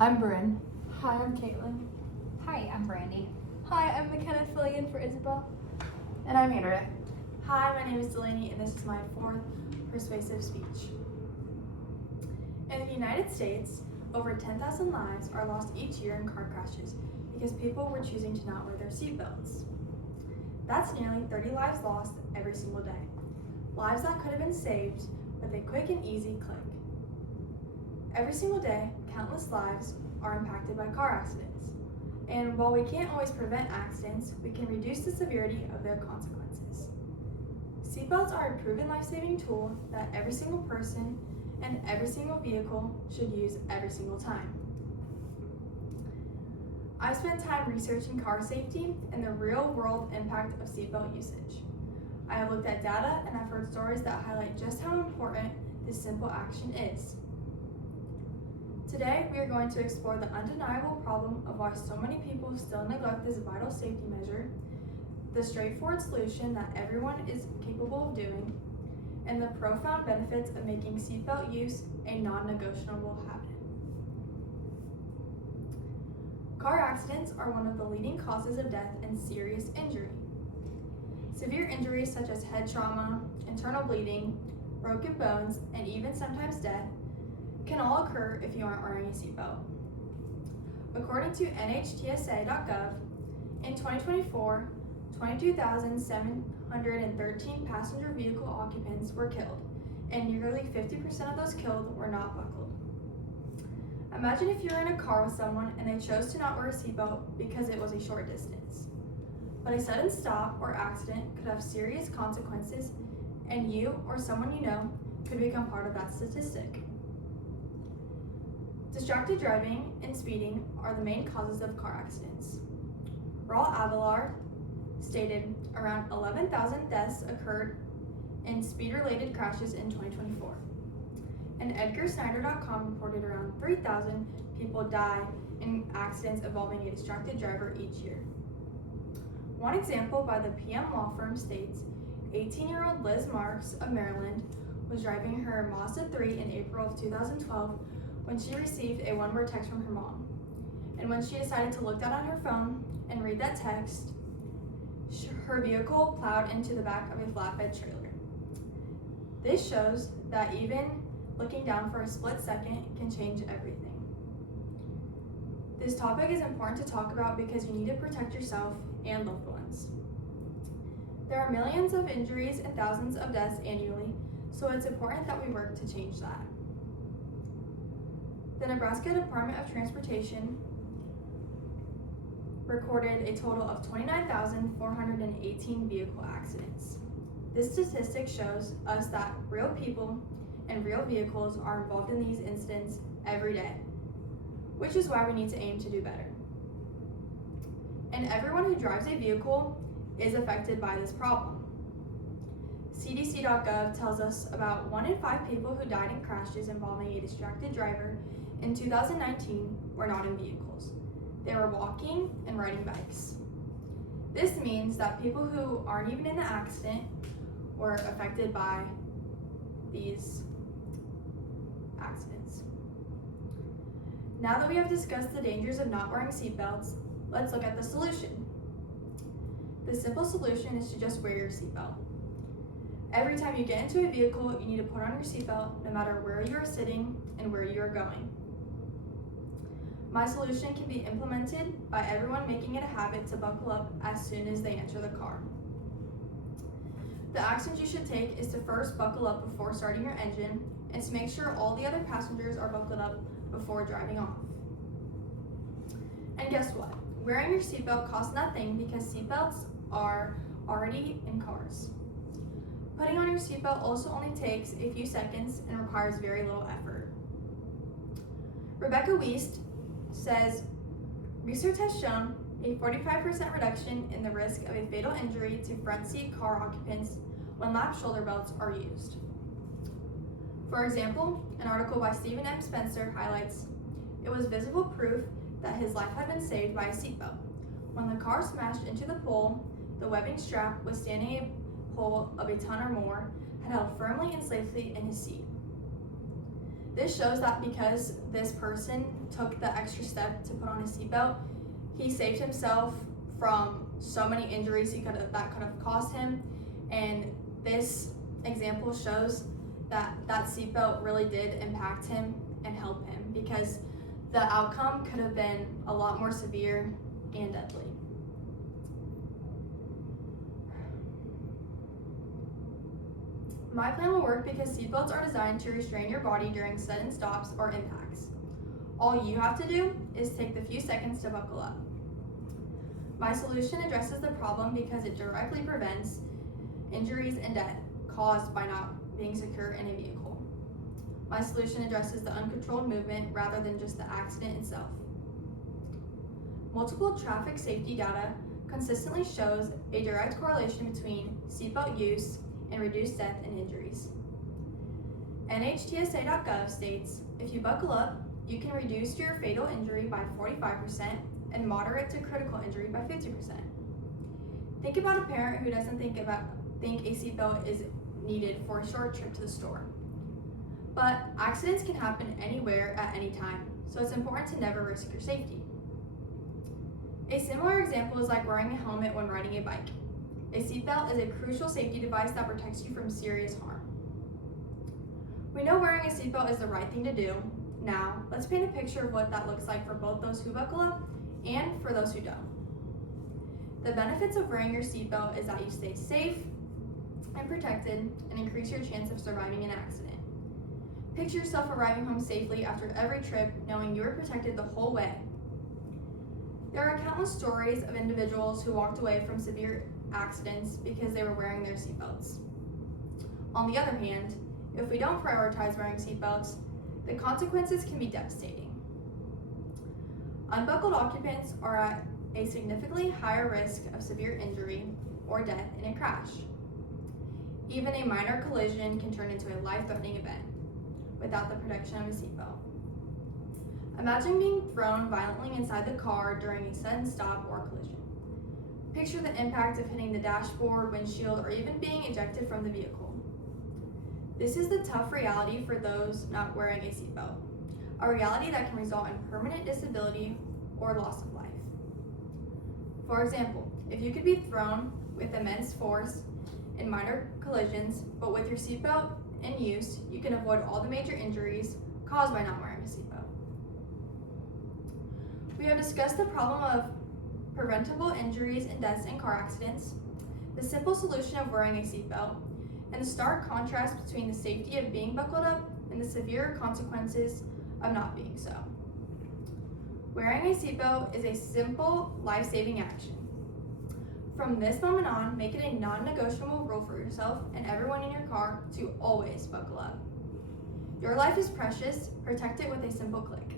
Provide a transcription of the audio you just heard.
I'm Bryn. Hi, I'm Caitlin. Hi, I'm Brandy. Hi, I'm McKenna filling in for Isabel. And I'm Andrea. Hi, my name is Delaney, and this is my fourth persuasive speech. In the United States, over 10,000 lives are lost each year in car crashes because people were choosing to not wear their seatbelts. That's nearly 30 lives lost every single day. Lives that could have been saved with a quick and easy click. Every single day, countless lives are impacted by car accidents. And while we can't always prevent accidents, we can reduce the severity of their consequences. Seatbelts are a proven life-saving tool that every single person and every single vehicle should use every single time. I've spent time researching car safety and the real-world impact of seatbelt usage. I have looked at data and I've heard stories that highlight just how important this simple action is. Today, we are going to explore the undeniable problem of why so many people still neglect this vital safety measure, the straightforward solution that everyone is capable of doing, and the profound benefits of making seatbelt use a non-negotiable habit. Car accidents are one of the leading causes of death and serious injury. Severe injuries such as head trauma, internal bleeding, broken bones, and even sometimes death can all occur if you aren't wearing a seatbelt. According to NHTSA.gov, in 2024, 22,713 passenger vehicle occupants were killed, and nearly 50% of those killed were not buckled. Imagine if you're in a car with someone and they chose to not wear a seatbelt because it was a short distance. But a sudden stop or accident could have serious consequences, and you or someone you know could become part of that statistic. Distracted driving and speeding are the main causes of car accidents. Raul Avillard stated around 11,000 deaths occurred in speed-related crashes in 2024. And EdgarSnyder.com reported around 3,000 people die in accidents involving a distracted driver each year. One example by the PM law firm states 18-year-old Liz Marks of Maryland was driving her Mazda 3 in April of 2012 when she received a one-word text from her mom. And when she decided to look down at her phone and read that text, her vehicle plowed into the back of a flatbed trailer. This shows that even looking down for a split second can change everything. This topic is important to talk about because you need to protect yourself and loved ones. There are millions of injuries and thousands of deaths annually, so it's important that we work to change that. The Nebraska Department of Transportation recorded a total of 29,418 vehicle accidents. This statistic shows us that real people and real vehicles are involved in these incidents every day, which is why we need to aim to do better. And everyone who drives a vehicle is affected by this problem. CDC.gov tells us about 1 in 5 people who died in crashes involving a distracted driver in 2019 were not in vehicles. They were walking and riding bikes. This means that people who aren't even in the accident were affected by these accidents. Now that we have discussed the dangers of not wearing seatbelts, let's look at the solution. The simple solution is to just wear your seatbelt. Every time you get into a vehicle, you need to put on your seatbelt no matter where you are sitting and where you are going. My solution can be implemented by everyone making it a habit to buckle up as soon as they enter the car. The actions you should take is to first buckle up before starting your engine and to make sure all the other passengers are buckled up before driving off. And guess what? Wearing your seatbelt costs nothing because seatbelts are already in cars. Putting on your seatbelt also only takes a few seconds and requires very little effort. Rebecca Wiest says, research has shown a 45% reduction in the risk of a fatal injury to front seat car occupants when lap shoulder belts are used. For example, an article by Stephen M. Spencer highlights, it was visible proof that his life had been saved by a seatbelt. When the car smashed into the pole, the webbing strap withstanding a pull of a ton or more had held firmly and safely in his seat. This shows that because this person took the extra step to put on his seatbelt, he saved himself from so many injuries that could have caused him. And this example shows that that seatbelt really did impact him and help him, because the outcome could have been a lot more severe and deadly. My plan will work because seatbelts are designed to restrain your body during sudden stops or impacts. All you have to do is take the few seconds to buckle up. My solution addresses the problem because it directly prevents injuries and death caused by not being secure in a vehicle. My solution addresses the uncontrolled movement rather than just the accident itself. Multiple traffic safety data consistently shows a direct correlation between seatbelt use and reduced death and injuries. NHTSA.gov states, if you buckle up, you can reduce your fatal injury by 45% and moderate to critical injury by 50%. Think about a parent who doesn't think a seatbelt is needed for a short trip to the store. But accidents can happen anywhere at any time, so it's important to never risk your safety. A similar example is like wearing a helmet when riding a bike. A seatbelt is a crucial safety device that protects you from serious harm. We know wearing a seatbelt is the right thing to do. Now, let's paint a picture of what that looks like for both those who buckle up and for those who don't. The benefits of wearing your seatbelt is that you stay safe and protected and increase your chance of surviving an accident. Picture yourself arriving home safely after every trip, knowing you were protected the whole way. There are countless stories of individuals who walked away from severe accidents because they were wearing their seatbelts. On the other hand, if we don't prioritize wearing seatbelts, the consequences can be devastating. Unbuckled occupants are at a significantly higher risk of severe injury or death in a crash. Even a minor collision can turn into a life-threatening event without the protection of a seatbelt. Imagine being thrown violently inside the car during a sudden stop or collision. Picture the impact of hitting the dashboard, windshield, or even being ejected from the vehicle. This is the tough reality for those not wearing a seatbelt, a reality that can result in permanent disability or loss of life. For example, if you could be thrown with immense force in minor collisions, but with your seatbelt in use, you can avoid all the major injuries caused by not wearing a seatbelt. We have discussed the problem of preventable injuries and deaths in car accidents, the simple solution of wearing a seatbelt, and the stark contrast between the safety of being buckled up and the severe consequences of not being so. Wearing a seatbelt is a simple, life-saving action. From this moment on, make it a non-negotiable rule for yourself and everyone in your car to always buckle up. Your life is precious. Protect it with a simple click.